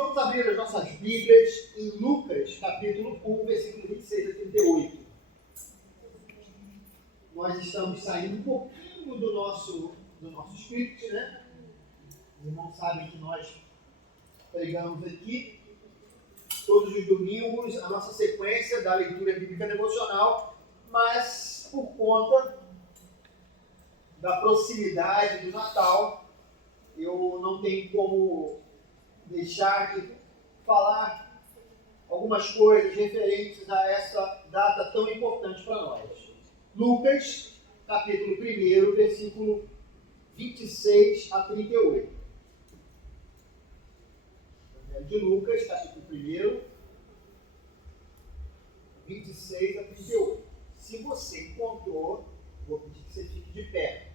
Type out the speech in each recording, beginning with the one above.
vamos abrir as nossas Bíblias em Lucas, capítulo 1, versículo 26 a 38. Nós estamos saindo um pouquinho do nosso script, né? Os irmãos sabem que nós pregamos aqui todos os domingos a nossa sequência da leitura bíblica devocional, mas por conta da proximidade do Natal, eu não tenho como deixar de falar algumas coisas referentes a essa data tão importante para nós. Lucas, capítulo 1, versículo 26 a 38. Evangelho de Lucas, capítulo 1, 26 a 38. Se você encontrou, vou pedir que você fique de pé.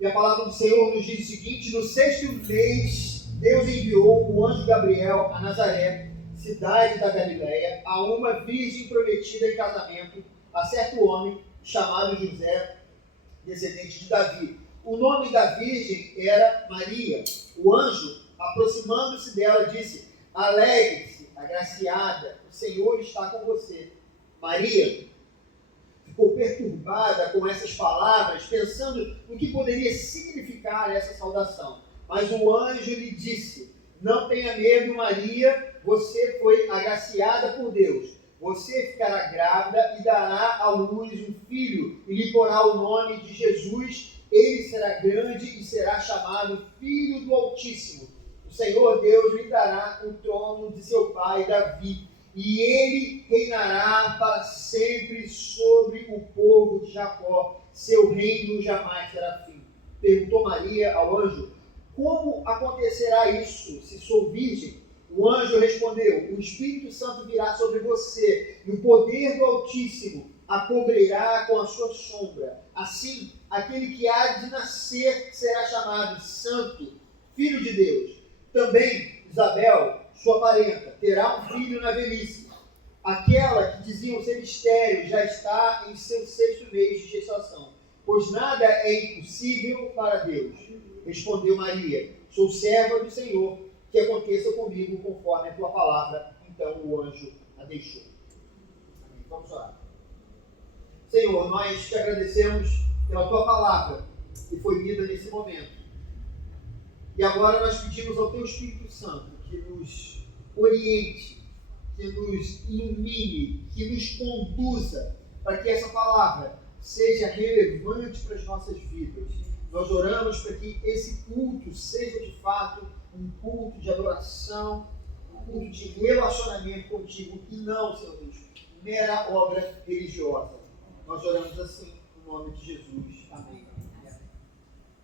E a palavra do Senhor nos diz o seguinte: no 6º mês, Deus enviou o anjo Gabriel a Nazaré, cidade da Galileia, a uma virgem prometida em casamento a certo homem chamado José, descendente de Davi. O nome da virgem era Maria. O anjo, aproximando-se dela, disse: alegre-se, agraciada, o Senhor está com você. Maria ficou perturbada com essas palavras, pensando no que poderia significar essa saudação. Mas o anjo lhe disse: não tenha medo, Maria, você foi agraciada por Deus. Você ficará grávida e dará à luz um filho, e lhe porá o nome de Jesus. Ele será grande e será chamado Filho do Altíssimo. O Senhor Deus lhe dará o trono de seu pai Davi, e ele reinará para sempre sobre o povo de Jacó. Seu reino jamais terá fim. Perguntou Maria ao anjo: como acontecerá isso, se sou virgem? O anjo respondeu: o Espírito Santo virá sobre você, e o poder do Altíssimo a cobrirá com a sua sombra. Assim, aquele que há de nascer será chamado Santo, Filho de Deus. Também Isabel, sua parenta, terá um filho na velhice. Aquela que diziam ser estéril já está em seu 6º mês de gestação, pois nada é impossível para Deus. Respondeu Maria: sou serva do Senhor, que aconteça comigo conforme a tua palavra. Então o anjo a deixou. Amém. Vamos orar. Senhor, nós te agradecemos pela tua palavra que foi lida nesse momento. E agora nós pedimos ao teu Espírito Santo que nos oriente, que nos ilumine, que nos conduza para que essa palavra seja relevante para as nossas vidas. Nós oramos para que esse culto seja de fato um culto de adoração, um culto de relacionamento contigo, e não, Senhor Deus, mera obra religiosa. Nós oramos assim, no nome de Jesus. Amém.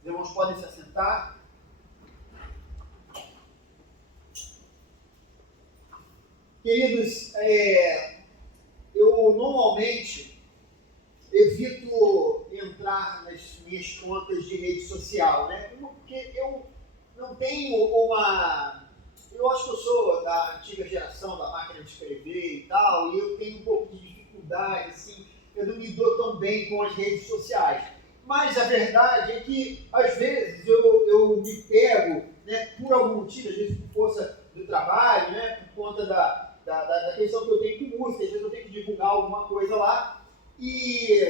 Os irmãos podem se assentar. Queridos, eu normalmente evito entrar nas minhas contas de rede social, né? Porque eu não tenho uma... Eu acho que eu sou da antiga geração da máquina de escrever e tal, e eu tenho um pouco de dificuldade, assim, eu não me dou tão bem com as redes sociais. Mas a verdade é que, às vezes, eu me pego, né, por algum motivo, às vezes por força do trabalho, né, por conta da questão que eu tenho com música, às vezes eu tenho que divulgar alguma coisa lá, e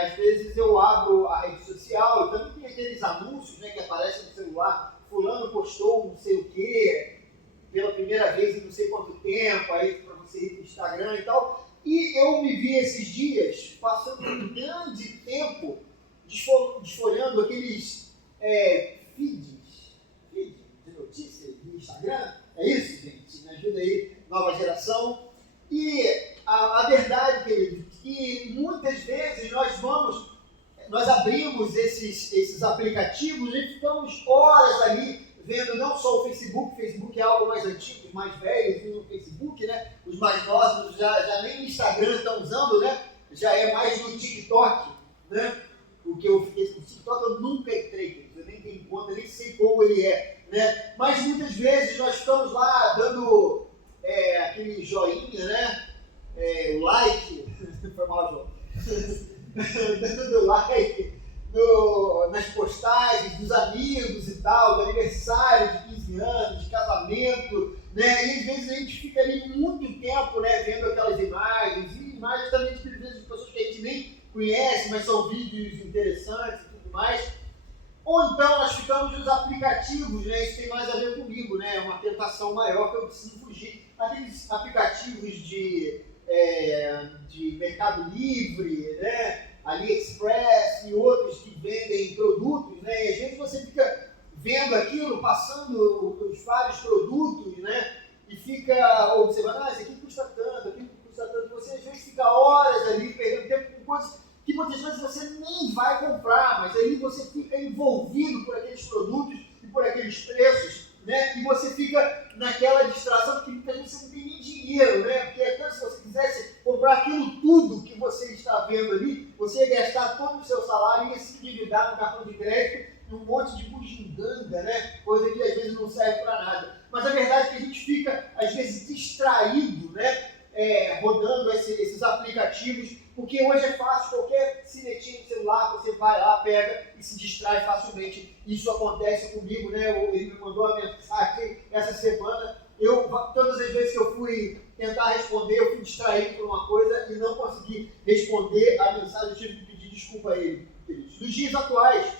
às vezes eu abro a rede social, e também tem aqueles anúncios, né, que aparecem no celular: fulano postou não sei o quê, pela primeira vez em não sei quanto tempo, aí para você ir para o Instagram e tal. E eu me vi esses dias passando um grande tempo desfolhando aqueles feeds de notícias do Instagram. É isso, gente? Me ajuda aí, nova geração. E a verdade, querido, que muitas vezes nós abrimos esses aplicativos e ficamos horas ali vendo não só o Facebook é algo mais antigo, os mais velhos usam o Facebook, né? Os mais novos já nem o Instagram estão usando, né? Já é mais no TikTok, né? O que eu fiquei no TikTok eu nunca entrei, eu nem tenho conta, nem sei como ele é, né? Mas muitas vezes nós ficamos lá dando aquele joinha, né? O like, foi mal, João, dando like nas postagens dos amigos e tal, do aniversário de 15 anos, de casamento, né? E às vezes a gente fica ali muito tempo, né, vendo aquelas imagens, e imagens também de pessoas que a gente nem conhece, mas são vídeos interessantes e tudo mais. Ou então nós ficamos nos aplicativos, né? Isso tem mais a ver comigo, né? É uma tentação maior que eu preciso fugir. Aqueles aplicativos de Mercado Livre, né? AliExpress e outros que vendem produtos, né? E às vezes você fica vendo aquilo, passando os vários produtos, né? E fica observando, esse aqui custa tanto, aquilo custa tanto. Você às vezes fica horas ali perdendo tempo com coisas que muitas vezes você nem vai comprar, mas aí você fica envolvido por aqueles produtos e por aqueles preços, né? E você fica naquela distração, porque muitas vezes você não tem nem dinheiro, né? Porque até se você quisesse comprar aquilo tudo que você está vendo ali, você ia gastar todo o seu salário e ia se endividar no cartão de crédito e um monte de bugiganga, né? Coisa que às vezes não serve para nada. Mas a verdade é que a gente fica, às vezes, distraído, né? Rodando esses aplicativos, porque hoje é fácil, qualquer sinetinho no celular, você vai lá, pega e se distrai facilmente. Isso acontece comigo, né? Ele me mandou uma mensagem essa semana. Todas as vezes que eu fui tentar responder, eu fui distraído por uma coisa e não consegui responder a mensagem. Eu tive que pedir desculpa a ele, queridos. Nos dias atuais,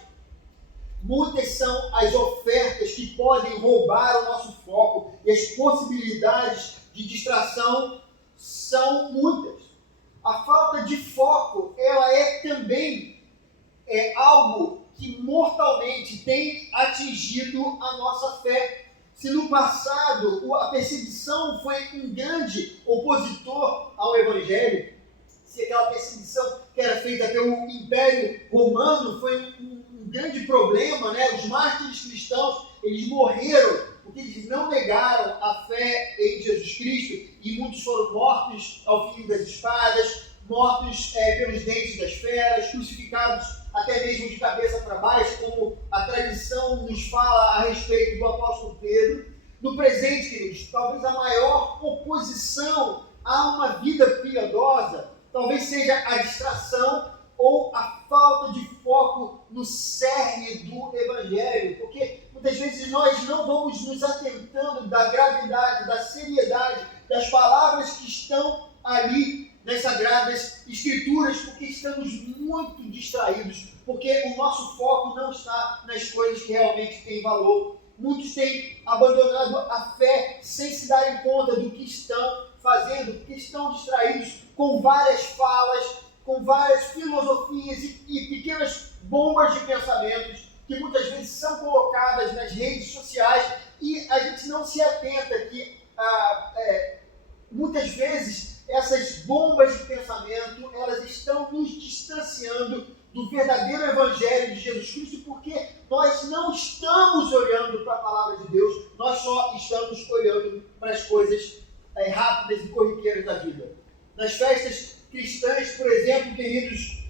muitas são as ofertas que podem roubar o nosso foco e as possibilidades de distração são muitas. A falta de foco, ela é também algo que mortalmente tem atingido a nossa fé. Se no passado a perseguição foi um grande opositor ao Evangelho, se aquela perseguição que era feita pelo Império Romano foi um grande problema, né? Os mártires cristãos, eles morreram porque eles não negaram a fé em Jesus Cristo, e muitos foram mortos ao fio das espadas, mortos pelos dentes das feras, crucificados até mesmo de cabeça para baixo, como a tradição nos fala a respeito do apóstolo Pedro. No presente, queridos, talvez a maior oposição a uma vida piedosa, talvez seja a distração ou a falta de foco no cerne do Evangelho, porque muitas vezes nós não vamos nos atentando da gravidade, da seriedade das palavras que estão ali nas Sagradas Escrituras, porque estamos muito distraídos, porque o nosso foco não está nas coisas que realmente têm valor. Muitos têm abandonado a fé sem se darem conta do que estão fazendo, porque estão distraídos com várias falas, com várias filosofias e pequenas bombas de pensamentos que muitas vezes são colocadas nas redes sociais, e a gente não se atenta que muitas vezes essas bombas de pensamento, elas estão nos distanciando do verdadeiro Evangelho de Jesus Cristo, porque nós não estamos olhando para a Palavra de Deus, nós só estamos olhando para as coisas rápidas e corriqueiras da vida. Nas festas cristãs, por exemplo, queridos,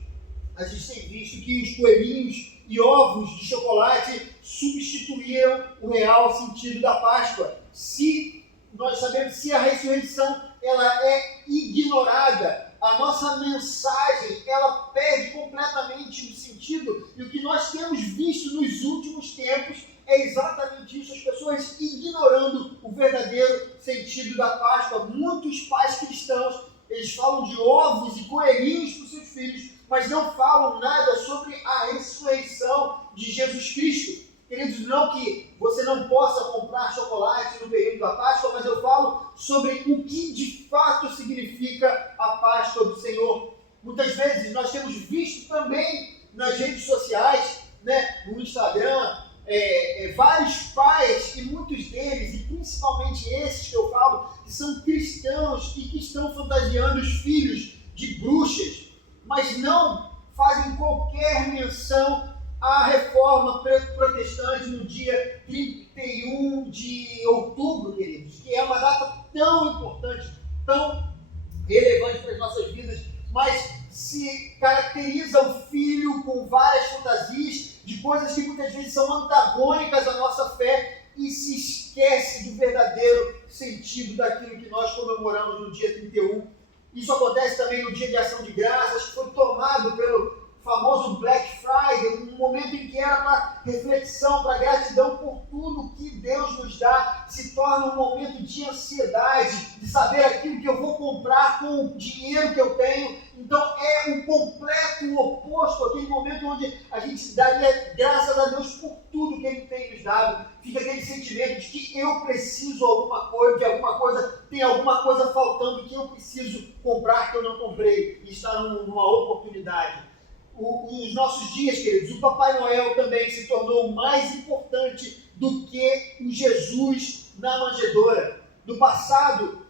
a gente tem visto que os coelhinhos e ovos de chocolate substituíram o real sentido da Páscoa. Se nós sabemos, se a ressurreição ela é ignorada, a nossa mensagem ela perde completamente o sentido, e o que nós temos visto nos últimos tempos é exatamente isso, as pessoas ignorando o verdadeiro sentido da Páscoa. Muitos pais cristãos, eles falam de ovos e coelhinhos para os seus filhos, mas não falam nada sobre a ressurreição de Jesus Cristo. Queridos, não que você não possa comprar chocolate no período da Páscoa, mas eu falo sobre o que de fato significa a Páscoa do Senhor. Muitas vezes nós temos visto também nas redes sociais, né, no Instagram, vários pais, e muitos deles, e principalmente esses que eu falo, que são cristãos e que estão fantasiando os filhos de bruxas, mas não fazem qualquer menção à reforma protestante no dia 31 de outubro, queridos, que é uma data tão importante, tão relevante para as nossas vidas, mas se caracteriza o filho com várias fantasias de coisas que muitas vezes são antagônicas à nossa fé, e se esquece do verdadeiro sentido daquilo que nós comemoramos no dia 31. Isso acontece também no dia de ação de graças, que foi tomado pelo famoso Black Friday, um momento em que era para reflexão, para gratidão por tudo que Deus nos dá, se torna um momento de ansiedade, de saber aquilo que eu vou comprar com o dinheiro que eu tenho. Então é um completo oposto àquele momento onde a gente daria graças a Deus por tudo que Ele tem nos dado. Fica aquele sentimento de que eu preciso alguma coisa, de alguma coisa, tem alguma coisa faltando que eu preciso comprar que eu não comprei, e está numa oportunidade. Os nossos dias, queridos, o Papai Noel também se tornou mais importante do que o Jesus na manjedoura. No passado,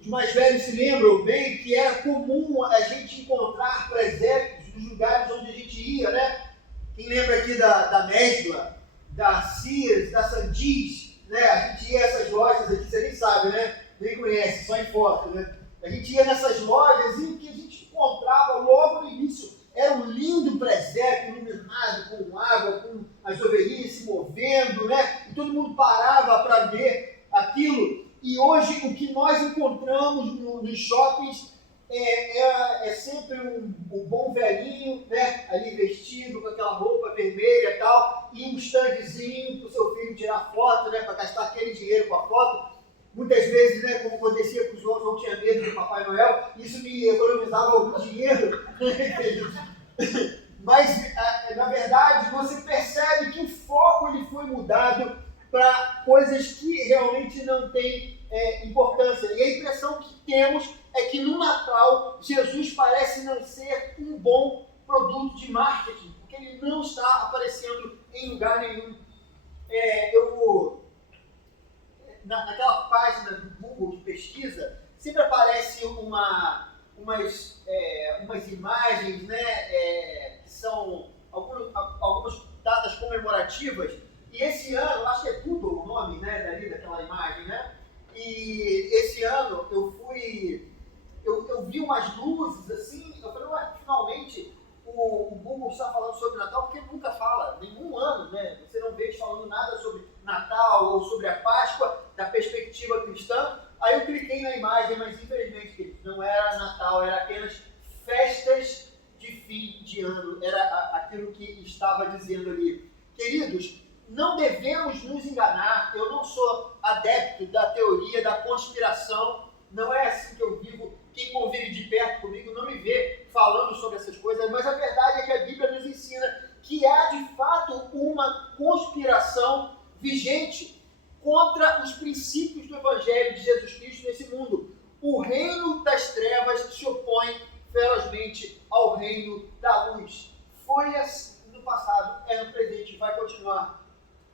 os mais velhos se lembram bem que era comum a gente encontrar presépios nos lugares onde a gente ia, né? Quem lembra aqui da Mesbla, da Sears, da Sandis, né? A gente ia a essas lojas aqui, você nem sabe, né? Nem conhece, só em foto, né? A gente ia nessas lojas e o que a gente encontrava logo no início era um lindo presépio iluminado com água, com as ovelhinhas se movendo, né? E todo mundo parava para ver aquilo. E hoje o que nós encontramos nos shoppings é sempre um bom velhinho, né? Ali vestido com aquela roupa vermelha e tal, e um standzinho para o seu filho tirar foto, né? Para gastar aquele dinheiro com a foto. Muitas vezes, né, como acontecia com o João tinha medo do Papai Noel, isso me economizava algum dinheiro. Mas, na verdade, você percebe que o foco ele foi mudado para coisas que realmente não têm importância. E a impressão que temos é que no Natal, Jesus parece não ser um bom produto de marketing, porque ele não está aparecendo em lugar nenhum. Naquela página do Google de pesquisa, sempre aparece umas imagens, né, que são algumas datas comemorativas. E esse ano, acho que é Google o nome, né, daquela imagem, né? E esse ano eu vi umas luzes assim, eu falei, finalmente o Google está falando sobre Natal, porque nunca fala, nenhum ano, né? Você não vê eles falando nada sobre Natal ou sobre a Páscoa, da perspectiva cristã. Aí eu cliquei na imagem, mas infelizmente não era Natal, era apenas festas de fim de ano, era aquilo que estava dizendo ali. Queridos, não devemos nos enganar, eu não sou adepto da teoria da conspiração, não é assim que eu vivo. Quem convive de perto comigo não me vê falando sobre essas coisas, mas a verdade é que a Bíblia nos ensina que há de fato uma conspiração vigente contra os princípios do Evangelho de Jesus Cristo nesse mundo. O reino das trevas se opõe ferozmente ao reino da luz. Foi assim no passado, é no presente e vai continuar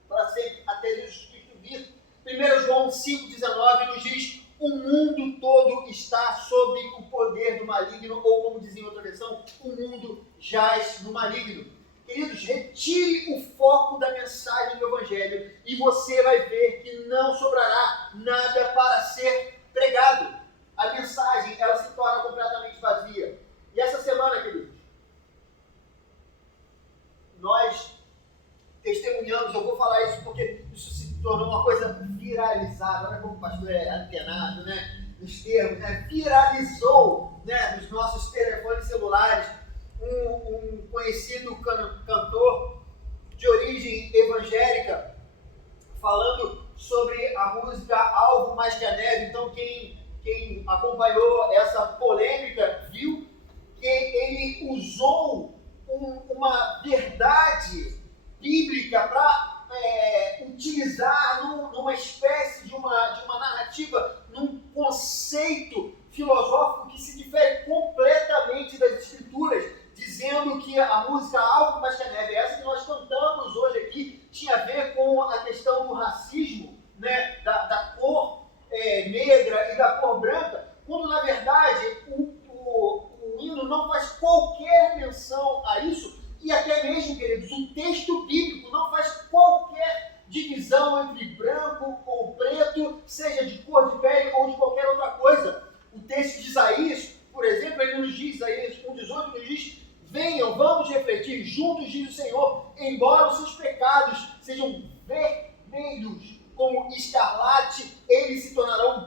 para sempre até Jesus Cristo vir. 1 João 5,19 nos diz: o mundo todo está sob o poder do maligno, ou como dizia em outra versão, o mundo jaz no maligno. Queridos, retire o foco da mensagem do Evangelho e você vai ver que não sobrará nada para ser pregado. A mensagem, ela se torna completamente vazia. E essa semana, queridos, nós testemunhamos, eu vou falar isso porque isso se tornou uma coisa viralizada. Olha como o pastor é antenado, né? Nos termos, né? Viralizou, né? Nos nossos telefones celulares. Um conhecido cantor de origem evangélica falando sobre a música Algo Mais Que a Neve. Então quem acompanhou essa polêmica viu que ele usou uma verdade bíblica para utilizar numa espécie de uma narrativa, num conceito filosófico que se difere completamente das Escrituras, dizendo que a música Algo Mais Que a Neve, essa que nós cantamos hoje aqui, tinha a ver com a questão do racismo, né, da cor negra e da cor branca, quando na verdade o hino não faz qualquer menção a isso. E até mesmo, queridos, o texto bíblico não faz qualquer divisão entre branco ou preto, seja de cor de pele ou de qualquer outra coisa. O texto de Isaías, por exemplo, ele nos diz, Isaías 1,18, nos diz: venham, vamos refletir juntos, diz o Senhor, embora os seus pecados sejam vermelhos como escarlate, eles se tornarão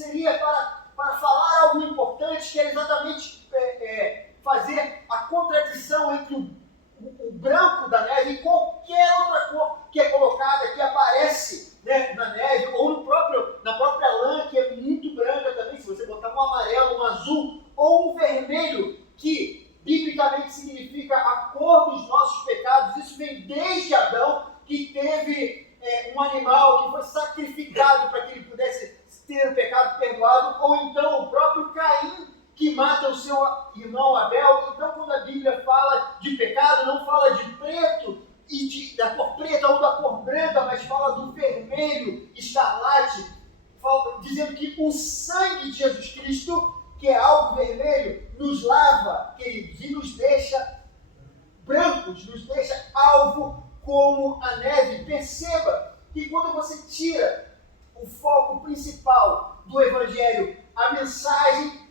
seria para falar algo importante, que é exatamente fazer a contradição entre o branco da neve e qualquer outra cor que é colocada, que aparece, né, na neve, ou na própria lã, que é muito branca também. Se você botar um amarelo, um azul ou um vermelho, que biblicamente significa a cor dos nossos pecados, isso vem desde Adão, que teve um animal que foi sacrificado para que ele pudesse ter o pecado perdoado, ou então o próprio Caim, que mata o seu irmão Abel. Então, quando a Bíblia fala de pecado, não fala de preto e da cor preta ou da cor branca, mas fala do vermelho escarlate, dizendo que o sangue de Jesus Cristo, que é algo vermelho, nos lava, queridos, e nos deixa brancos, nos deixa alvo como a neve. Perceba que quando você tira o foco principal do Evangelho, a mensagem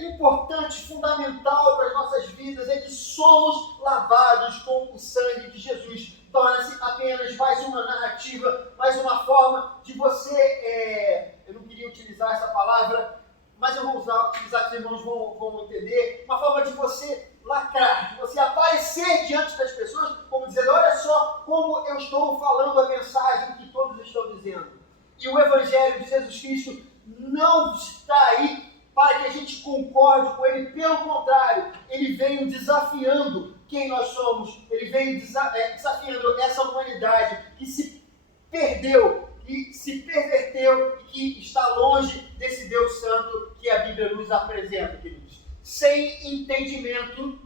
importante, fundamental para as nossas vidas é que somos lavados com o sangue de Jesus. Torna-se apenas mais uma narrativa, mais uma forma de você, eu não queria utilizar essa palavra, mas eu vou utilizar que os irmãos vão entender, uma forma de você lacrar, de você aparecer diante das pessoas, como dizendo, olha só como eu estou falando a mensagem que todos estão dizendo. E o Evangelho de Jesus Cristo não está aí para que a gente concorde com ele, pelo contrário, ele veio desafiando quem nós somos, ele veio desafiando essa humanidade que se perdeu, que se perverteu e que está longe desse Deus Santo que a Bíblia nos apresenta, queridos. Sem entendimento,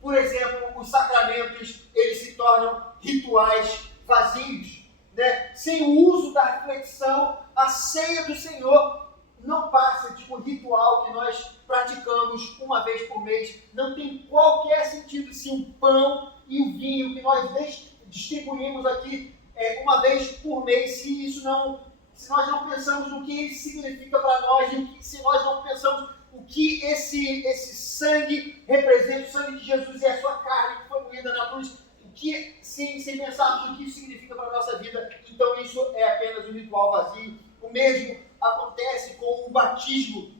por exemplo, os sacramentos, eles se tornam rituais vazios, né? Sem o uso da reflexão, a ceia do Senhor não passa de um ritual que nós praticamos uma vez por mês. Não tem qualquer sentido se o pão e o vinho que nós distribuímos aqui uma vez por mês, se nós não pensamos no que ele significa para nós, se nós não pensamos o que esse sangue representa, o sangue de Jesus e a sua carne que foi moída na cruz, sem pensarmos no que isso significa para a nossa vida, então isso é apenas um ritual vazio. O mesmo acontece com o batismo,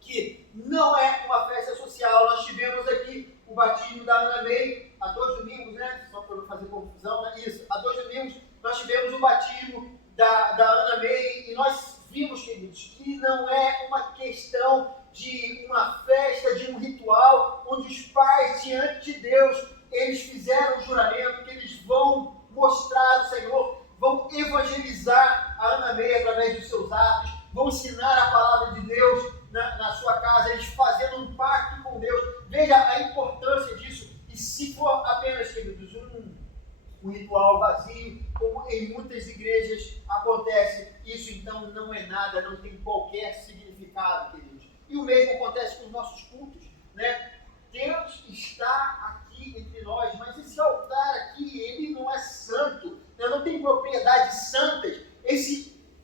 que não é uma festa social. Nós tivemos aqui o batismo da Ana May há 2 domingos, né? Só para não fazer confusão, né? Isso, há 2 domingos nós tivemos o batismo da Ana May e nós vimos, queridos, que não é uma questão de uma festa, de um ritual, onde os pais, diante de Deus, eles fizeram o juramento que eles vão mostrar o Senhor, vão evangelizar a Ana May através dos seus atos, vão ensinar a palavra de Deus na sua casa, eles fazendo um pacto com Deus. Veja a importância disso. E se for apenas, queridos, um ritual vazio, como em muitas igrejas acontece, isso então não é nada, não tem qualquer significado, queridos. E o mesmo acontece com os nossos cultos, né? Deus está aqui entre nós, mas esse altar aqui, ele não é santo, né? Não tem propriedades santas.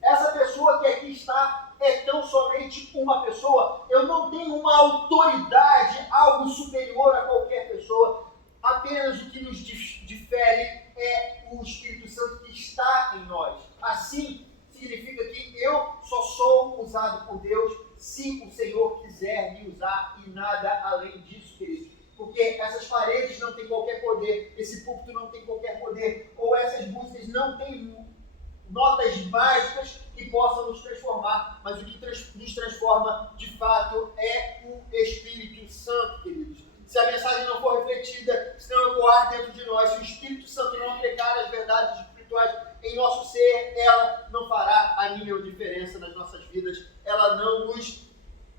Essa pessoa que aqui está é tão somente uma pessoa. Eu não tenho uma autoridade, algo superior a qualquer pessoa. Apenas o que nos difere é o Espírito Santo que está em nós. Assim, significa que eu só sou usado por Deus se o Senhor quiser me usar e nada além disso, queridos. Porque essas paredes não têm qualquer poder, esse púlpito não tem qualquer poder, ou essas músicas não têm notas mágicas que possam nos transformar, mas o que nos transforma de fato é o Espírito Santo, queridos. Se a mensagem não for refletida, se não ecoar dentro de nós, se o Espírito Santo não aplicar as verdades espirituais em nosso ser, ela não fará a mínima diferença nas nossas vidas, ela não nos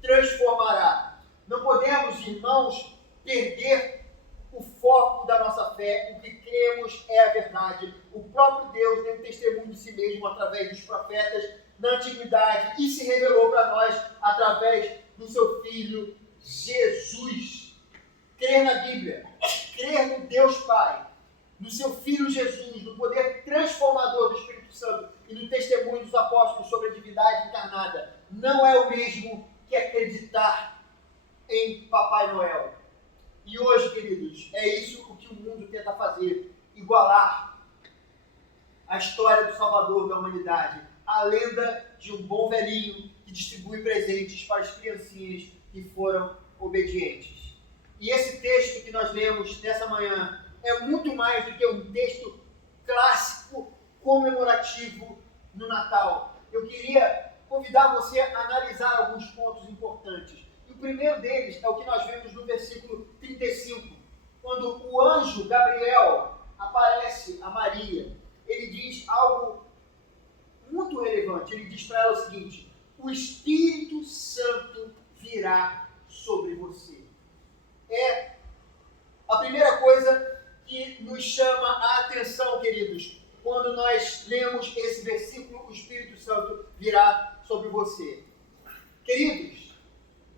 transformará. Não podemos, irmãos, perder o foco da nossa fé. O que cremos é a verdade. O próprio Deus deu testemunho de si mesmo através dos profetas na antiguidade e se revelou para nós através do seu Filho Jesus. Crer na Bíblia, crer no Deus Pai, no seu Filho Jesus, no poder transformador do Espírito Santo e no testemunho dos apóstolos sobre a divindade encarnada, não é o mesmo que acreditar em Papai Noel. E hoje, queridos, é isso o que o mundo tenta fazer, igualar a história do Salvador da humanidade, a lenda de um bom velhinho que distribui presentes para as criancinhas que foram obedientes. E esse texto que nós lemos nessa manhã é muito mais do que um texto clássico comemorativo no Natal. Eu queria convidar você a analisar alguns pontos importantes. E o primeiro deles é o que nós vemos no versículo 35, quando o anjo Gabriel aparece a Maria. Ele diz algo muito relevante. Ele diz para ela o seguinte: o Espírito Santo virá sobre você. É a primeira coisa que nos chama a atenção, queridos, quando nós lemos esse versículo: o Espírito Santo virá sobre você. Queridos,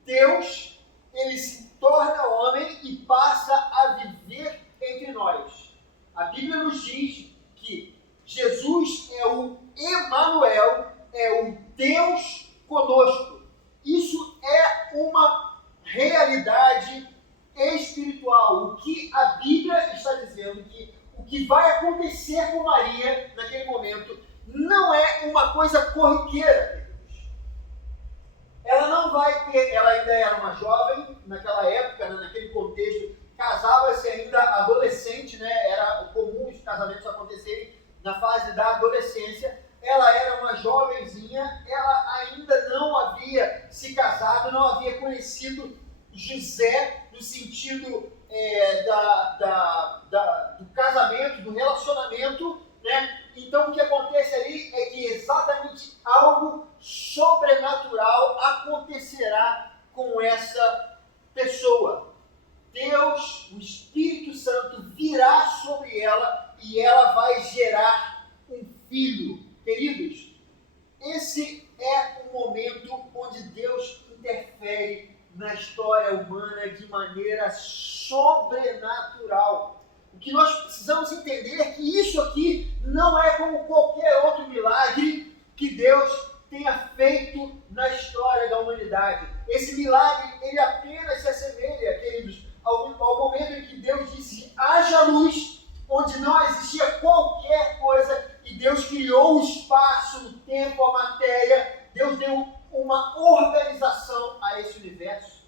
Deus, ele se torna homem e passa a viver entre nós. A Bíblia nos diz que Jesus é o Emanuel, é o Deus conosco. Isso é uma realidade espiritual. O que a Bíblia está dizendo, que o que vai acontecer com Maria naquele momento não é uma coisa corriqueira. Ela não vai ter, ela ainda era uma jovem naquela época, naquele contexto, casava-se ainda adolescente, era comum os casamentos acontecerem na fase da adolescência. Ela era uma jovenzinha, ela ainda não havia se casado, não havia conhecido José no sentido do casamento, do relacionamento, Então o que acontece ali é que exatamente algo sobrenatural acontecerá com essa pessoa. Deus, o Espírito Santo, virá sobre ela e ela vai gerar um filho. Queridos, esse é um momento onde Deus interfere na história humana de maneira sobrenatural. O que nós precisamos entender é que isso aqui não é como qualquer outro milagre que Deus tenha feito na história da humanidade. Esse milagre, ele apenas se assemelha, queridos, ao momento em que Deus disse: haja luz, onde não existia qualquer coisa, e Deus criou o espaço, o tempo, a matéria. Deus deu uma organização a esse universo.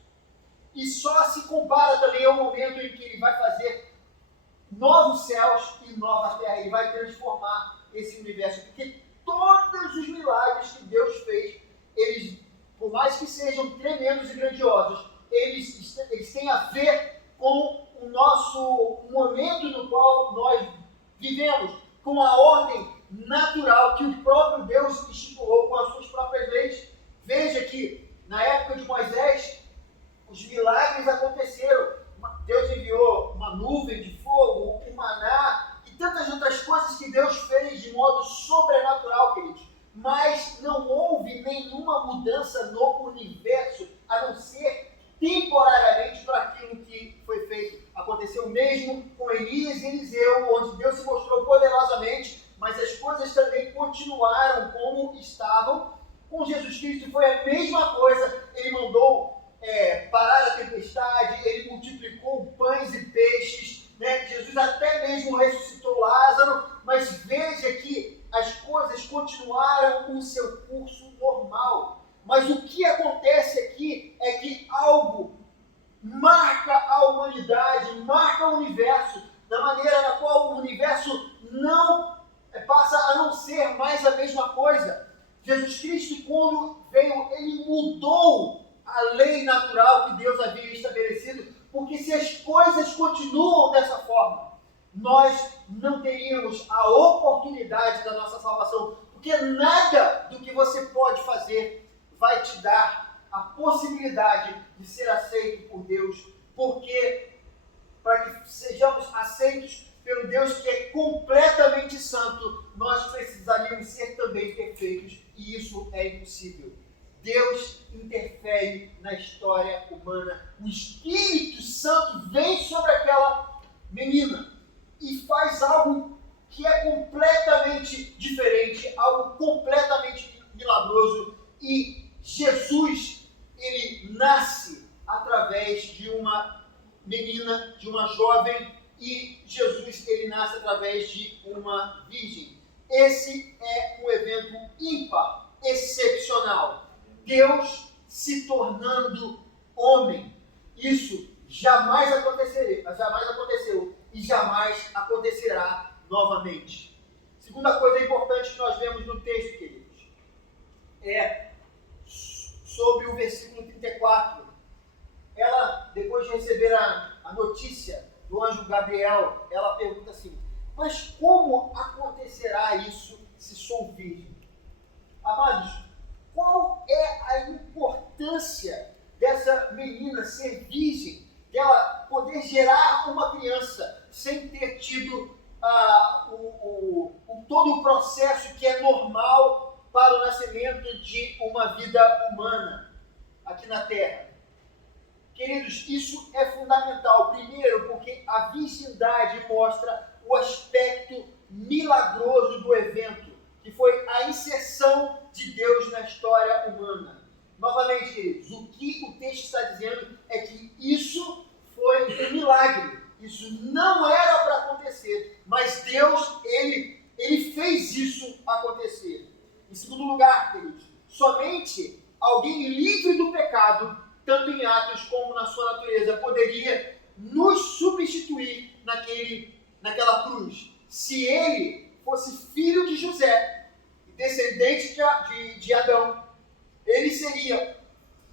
E só se compara também ao momento em que Ele vai fazer novos céus e nova terra. Ele vai transformar esse universo. Porque todos os milagres que Deus fez, eles, por mais que sejam tremendos e grandiosos, eles têm a ver com o nosso momento no qual nós vivemos, com a ordem natural que o próprio Deus estipulou com as suas próprias leis. Veja que na época de Moisés, os milagres aconteceram. Deus enviou uma nuvem de fogo, um maná e tantas outras coisas que Deus fez de modo sobrenatural, queridos. Mas não houve nenhuma mudança no universo, a não ser temporariamente para aquilo que foi feito. Aconteceu o mesmo com Elias e Eliseu, onde Deus se mostrou poderosamente, mas as coisas também continuaram como estavam. Com Jesus Cristo foi a mesma coisa. Ele mandou parar a tempestade, ele multiplicou pães e peixes, Jesus até mesmo ressuscitou Lázaro, mas veja que as coisas continuaram o seu curso normal. Mas o que acontece aqui é que algo marca a humanidade, marca o universo, da maneira na qual o universo não passa a não ser mais a mesma coisa. Jesus Cristo, quando veio, ele mudou a lei natural que Deus havia estabelecido, porque se as coisas continuam dessa forma, nós não teríamos a oportunidade da nossa salvação, porque nada do que você pode fazer vai te dar a possibilidade de ser aceito por Deus, porque para que sejamos aceitos pelo Deus que é completamente santo, nós precisaríamos ser também perfeitos, e isso é impossível. Deus interfere na história humana. O Espírito Santo vem sobre aquela menina e faz algo que é completamente diferente, algo completamente milagroso. E Jesus, ele nasce através de uma menina, de uma jovem, e Jesus, ele nasce através de uma virgem. Esse é um evento ímpar, excepcional. Deus se tornando homem. Isso jamais aconteceu e jamais acontecerá novamente. Segunda coisa importante que nós vemos no texto, queridos, é sobre o versículo 34. Ela, depois de receber a notícia do anjo Gabriel, ela pergunta assim: mas como acontecerá isso se sou virgem? Amados, qual é a importância dessa menina ser virgem, dela poder gerar uma criança sem ter tido todo o processo que é normal para o nascimento de uma vida humana aqui na Terra? Queridos, isso é fundamental. Primeiro, porque a virgindade mostra o aspecto milagroso do evento, que foi a inserção de Deus na história humana. Novamente, queridos, o que o texto está dizendo é que isso foi um milagre. Isso não era para acontecer, mas Deus, ele fez isso acontecer. Em segundo lugar, queridos, somente alguém livre do pecado, tanto em atos como na sua natureza, poderia nos substituir naquela cruz. Se ele fosse filho de José, descendente de Adão, ele seria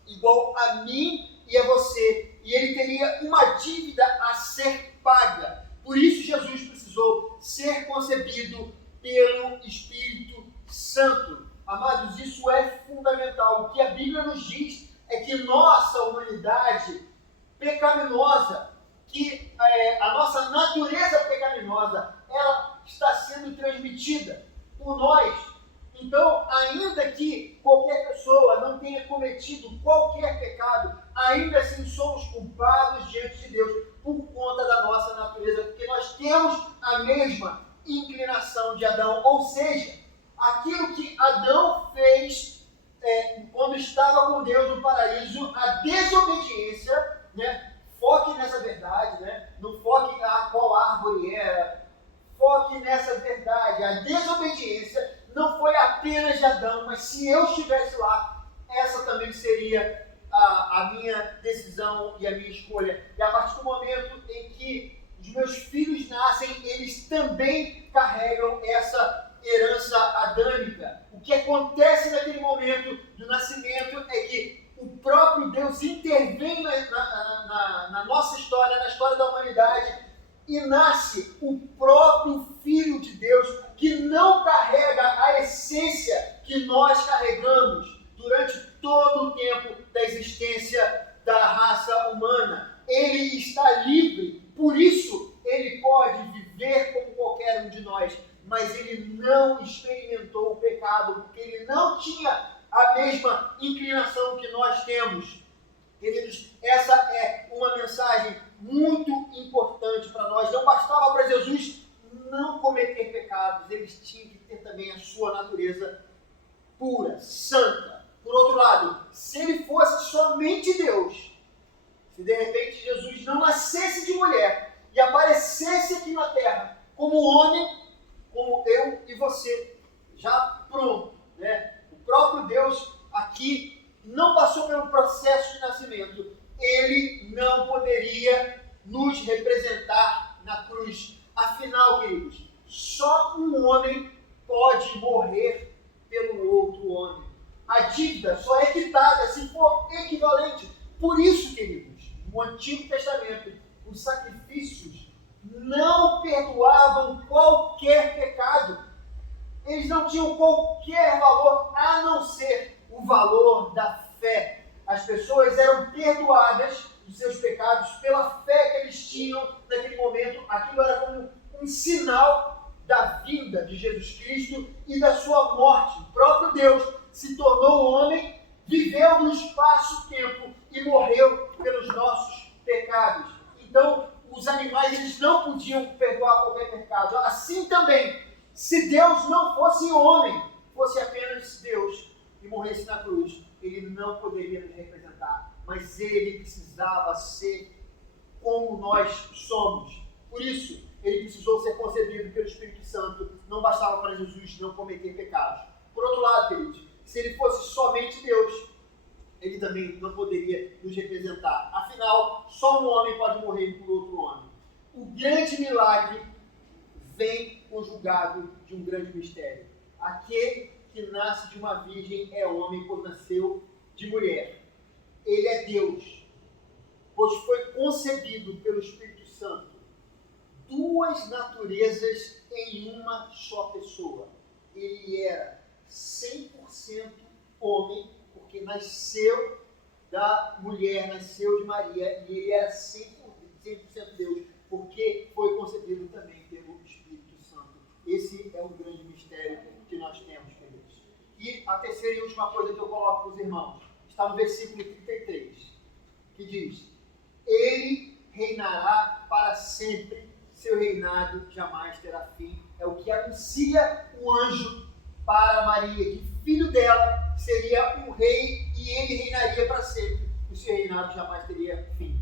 igual a mim e a você, e ele teria uma dívida a ser paga. Por isso Jesus precisou ser concebido pelo Espírito Santo. Amados, isso é fundamental. O que a Bíblia nos diz é que nossa humanidade pecaminosa, que a nossa natureza pecaminosa, ela está sendo transmitida por nós. Então, ainda que qualquer pessoa não tenha cometido qualquer pecado, ainda assim somos culpados diante de Deus por conta da nossa natureza, porque nós temos a mesma inclinação de Adão, ou seja, aquilo que Adão fez quando estava com Deus no paraíso, a desobediência, né? Foque nessa verdade, né? Não foque a qual árvore era, foque nessa verdade. A desobediência não foi apenas de Adão, mas se eu estivesse lá, essa também seria a minha decisão e a minha escolha. E a partir do momento em que os meus filhos nascem, eles também carregam essa herança adâmica. O que acontece naquele momento do nascimento é que o próprio Deus intervém na nossa história, na história da humanidade, e nasce o próprio Filho de Deus, que não carrega a essência que nós carregamos durante todo o tempo da existência da raça humana. Ele está livre, por isso ele pode viver como qualquer um de nós, mas ele não experimentou o pecado, porque ele não tinha a mesma inclinação que nós temos. Queridos, essa é uma mensagem muito importante para nós. Não bastava para Jesus não cometer pecados, eles tinham que ter também a sua natureza pura, santa. Por outro lado, se ele fosse somente Deus, se de repente Jesus não nascesse de mulher e aparecesse aqui na terra como homem, como eu e você, já pronto, né? O próprio Deus aqui não passou pelo processo de nascimento, ele não poderia nos representar na cruz. Afinal, queridos, só um homem pode morrer pelo outro homem. A dívida só é quitada se for equivalente. Por isso, queridos, no Antigo Testamento, os sacrifícios não perdoavam qualquer pecado. Eles não tinham qualquer valor, a não ser o valor da fé. As pessoas eram perdoadas dos seus pecados pela fé que eles tinham naquele momento. Aquilo era como um sinal da vinda de Jesus Cristo e da sua morte. O próprio Deus se tornou homem, viveu no espaço-tempo e morreu pelos nossos pecados. Então, os animais eles não podiam perdoar qualquer pecado. Assim também, se Deus não fosse homem, fosse apenas Deus e morresse na cruz, ele não poderia nos representar. Mas ele precisava ser como nós somos. Por isso, ele precisou ser concebido pelo Espírito Santo. Não bastava para Jesus não cometer pecados. Por outro lado, queridos, se ele fosse somente Deus, também não poderia nos representar. Afinal, só um homem pode morrer por outro homem. O grande milagre vem conjugado de um grande mistério. Aquele que nasce de uma virgem é homem, pois nasceu de mulher. Ele é Deus, pois foi concebido pelo Espírito Santo. Duas naturezas em uma só pessoa. Ele era 100% homem, porque nasceu da mulher, nasceu de Maria, e ele era 100% Deus, porque foi concebido também pelo Espírito Santo. Esse é um grande mistério que nós temos, queridos. E a terceira e última coisa que eu coloco para os irmãos, está no versículo 33, que diz: ele reinará para sempre, seu reinado jamais terá fim. É o que anuncia o anjo para Maria, que filho dela seria um rei e ele reinaria para sempre. O seu reinado jamais teria fim.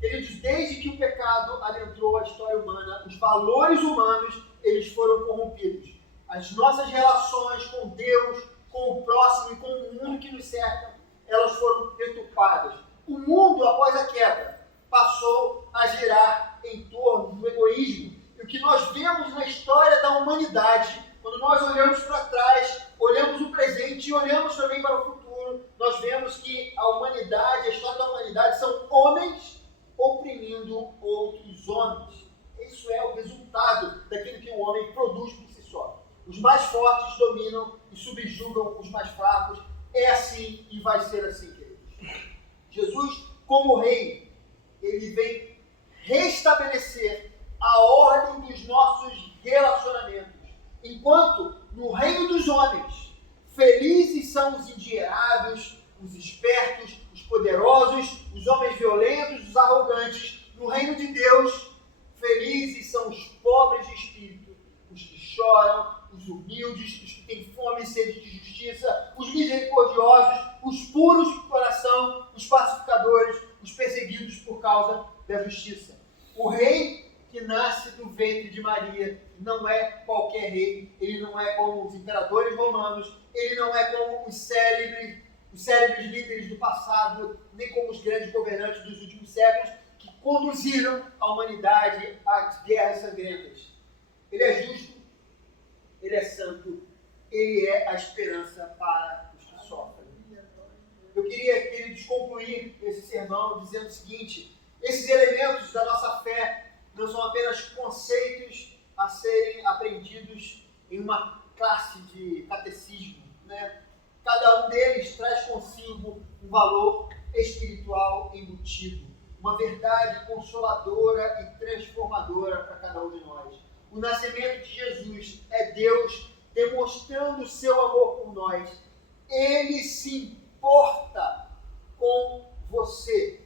Queridos, desde que o pecado adentrou a história humana, os valores humanos eles foram corrompidos. As nossas relações com Deus, com o próximo e com o mundo que nos cerca, elas foram deturpadas. O mundo, após a queda, passou a girar em torno do egoísmo. E o que nós vemos na história da humanidade, quando nós olhamos para trás, olhamos o presente e olhamos também para o futuro, nós vemos que a humanidade, a história da humanidade, são homens oprimindo outros homens. Isso é o resultado daquilo que o homem produz por si só. Os mais fortes dominam e subjugam os mais fracos. É assim e vai ser assim, queridos. Jesus, como rei, ele vem restabelecer a ordem dos nossos relacionamentos. Enquanto no reino dos homens, felizes são os endinheirados, os espertos, os poderosos, os homens violentos, os arrogantes, no reino de Deus, felizes são os pobres de espírito, os que choram, os humildes, os que têm fome e sede de justiça, os misericordiosos, os puros de coração, os pacificadores, os perseguidos por causa da justiça. O rei que nasce do ventre de Maria não é qualquer rei, ele não é como os imperadores romanos, ele não é como os célebres líderes do passado, nem como os grandes governantes dos últimos séculos que conduziram a humanidade às guerras sangrentas. Ele é justo, ele é santo, ele é a esperança para os que sofrem. Eu queria, queridos, concluir esse sermão dizendo o seguinte: esses elementos da nossa fé não são apenas conceitos a serem aprendidos em uma classe de catecismo, né? Cada um deles traz consigo um valor espiritual embutido, uma verdade consoladora e transformadora para cada um de nós. O nascimento de Jesus é Deus demonstrando o seu amor por nós. Ele se importa com você.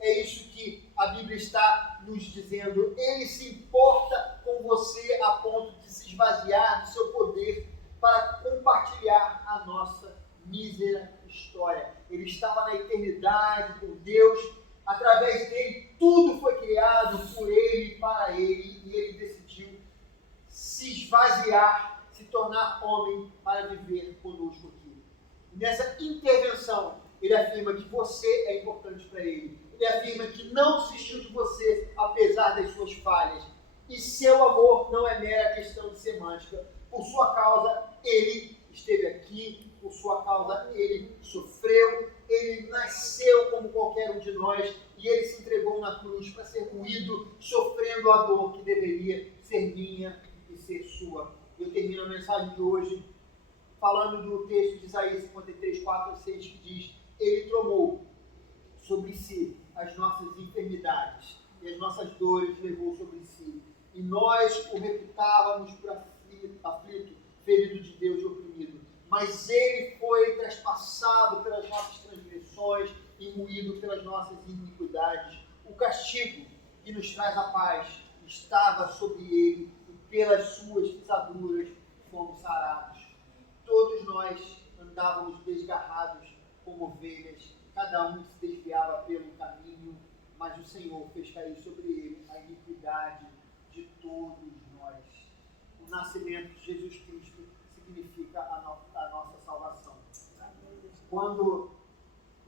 É isso que a Bíblia está nos dizendo. Ele se importa com você a ponto de se esvaziar do seu poder para compartilhar a nossa mísera história. Ele estava na eternidade com Deus. Através dele, tudo foi criado por ele e para ele. E ele decidiu se esvaziar, se tornar homem para viver conosco aqui. Nessa intervenção, ele afirma que você é importante para ele. Ele afirma que não desistiu de você, apesar das suas falhas. E seu amor não é mera questão de semântica. Por sua causa, ele esteve aqui. Por sua causa, ele sofreu. Ele nasceu como qualquer um de nós. E ele se entregou na cruz para ser moído, sofrendo a dor que deveria ser minha e ser sua. Eu termino a mensagem de hoje falando do texto de Isaías 53, 4 a 6, que diz: ele tomou sobre si as nossas enfermidades e as nossas dores levou sobre si. E nós o reputávamos por aflito, ferido de Deus e oprimido. Mas ele foi traspassado pelas nossas transgressões e moído pelas nossas iniquidades. O castigo que nos traz a paz estava sobre ele e pelas suas pisaduras fomos sarados. Todos nós andávamos desgarrados como ovelhas, cada um se desviava pelo caminho, mas o Senhor fez cair sobre ele a iniquidade de todos nós. O nascimento de Jesus Cristo significa a nossa salvação. Quando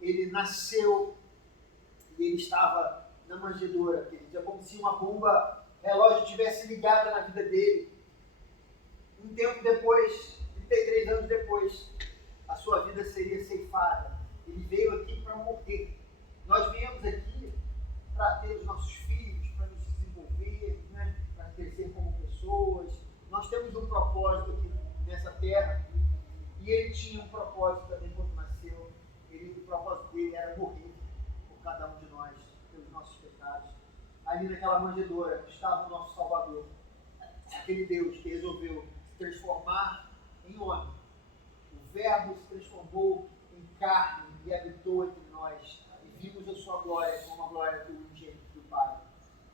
ele nasceu e ele estava na manjedoura, queridos. É como se uma bomba relógio tivesse ligada na vida dele. Um tempo depois, 33 anos depois, a sua vida seria ceifada. Ele veio aqui para morrer. Nós viemos aqui para ter os nossos filhos, para nos desenvolver, né? Para crescer como pessoas. Nós temos um propósito aqui nessa terra. E ele tinha um propósito também quando nasceu. O propósito dele era morrer por cada um de nós, pelos nossos pecados. Ali naquela manjedoura estava o nosso Salvador. Aquele Deus que resolveu se transformar em homem. O Verbo se transformou em carne e habitou entre nós. E vimos a sua glória como a glória do unigênito do Pai.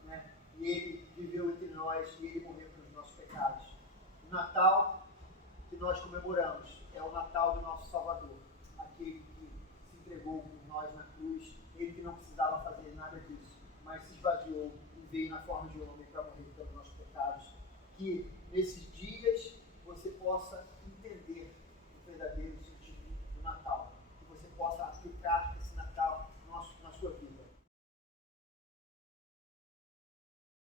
Né? E ele viveu entre nós e ele morreu pelos nossos pecados. O Natal que nós comemoramos é o Natal do nosso Salvador. Aquele que se entregou por nós na cruz. Ele que não precisava fazer nada disso, mas se esvaziou e veio na forma de homem para morrer pelos nossos pecados. Que nesses dias você possa